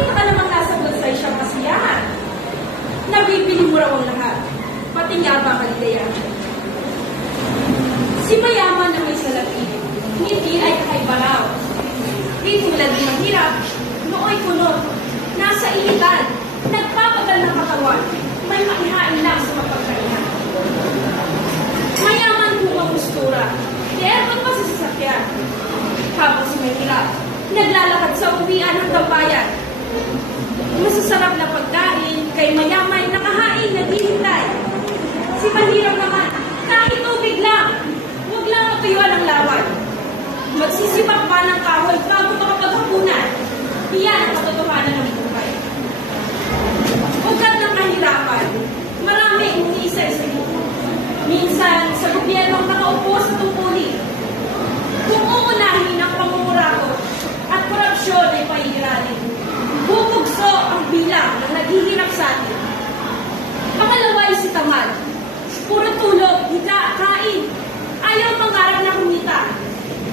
Bakit ka namang nasa sa isang kasiyahan? Nabibili mo raw ang lahat, pati nga ba kaligayahan? Si mayaman na may salapi, hindi ay kaibaraw. Di tulad ng mahirap, nooy kunot, nasa initan, nagpapagal ng katawan, may maihain lang sa mapagkainan. Mayaman kung ang postura, aircon pa sa sasakyan. Habang si mahirap, naglalakad sa uwian ng tambayan. Masasarap na pagkain, kay mayaman nakahain, naghihintay. Si mahirap naman, kahit tubig lang, huwag lang matuyuan ang lawan. Magsisibak pa ng kahoy bago makapaghapunan. Iyan ang katotohanan ng buhay. Ugat ng kahirapan, marami iniisa-isa dito. Minsan, sa gobyernong nakaupo sa tungkulin, kung uunahin ang pangungurako at korupsyon ay paigiranin, bubugso ang bilang ng naghihirap sa atin. Pangalawa ay si tamad. Puro tulog, higa, kain. Ayaw mangarap na kumita.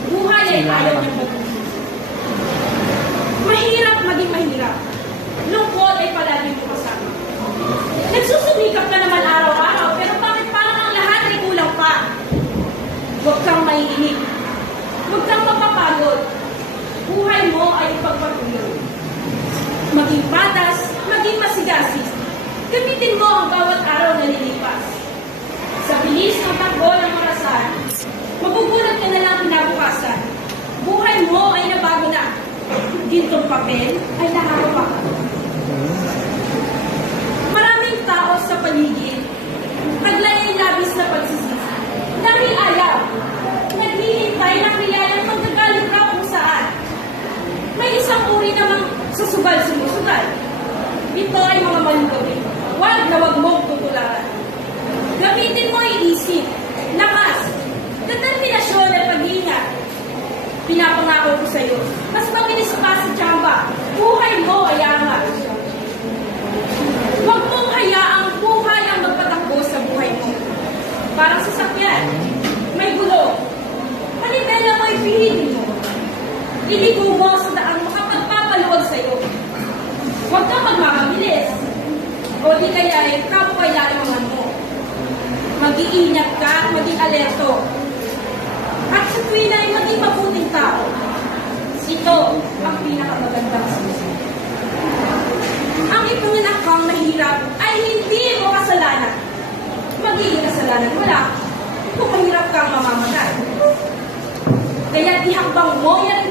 Buhay ay ayaw niyang mabuhay. Mahirap maging mahirap. Lungkot ay palagi mo kasama. Nagsusumikap ka naman araw-araw, pero bakit parang ang lahat ay kulang pa? Huwag kang maiinip. Huwag kang mapapagod. Buhay mo ay ipagpatuloy. Maging patas, maging masigasig. Gamitin mo ang bawat araw na lilipas. Sa bilis ng takbo ng orasan, magugulat ka na lang kinabukasan. Buhay mo ay nabago na. Gintong papel ay nakakapak. Maraming tao sa paligid, naglay ay labis na pagsisisi. Dahil ayaw, naghihintay ng nilalang magagaling ka kung saan. May isang uri namang sasugal sumusugal. Ito ay mga malugawin. Huwag na huwag mong tutularan. Gamitin mo ay isip, lakas, determinasyon at pag-iingat. Pinapangako ko sa iyo, mas mabilis pa sa tsamba, buhay mo ay angat. Huwag mong hayaang buhay ang magpatakbo sa buhay mo. Parang sasakyan, may gulo. Halibela mo ay pihitin mo. Iligo mo sa daang makapagpapaluwag sa iyo. Huwag kang magmakabilis. O di kaya ay kapukailangan mo. Mag-iingat ka at maging alerto. At sa tuwin ay maging mabuting tao. Ito ang pinakamagandang solution. Ang ipanganak kang mahirap ay hindi mo kasalanan. Magiging kasalanan wala kung mahirap kang mamamatay. Kaya ihakbang mo yan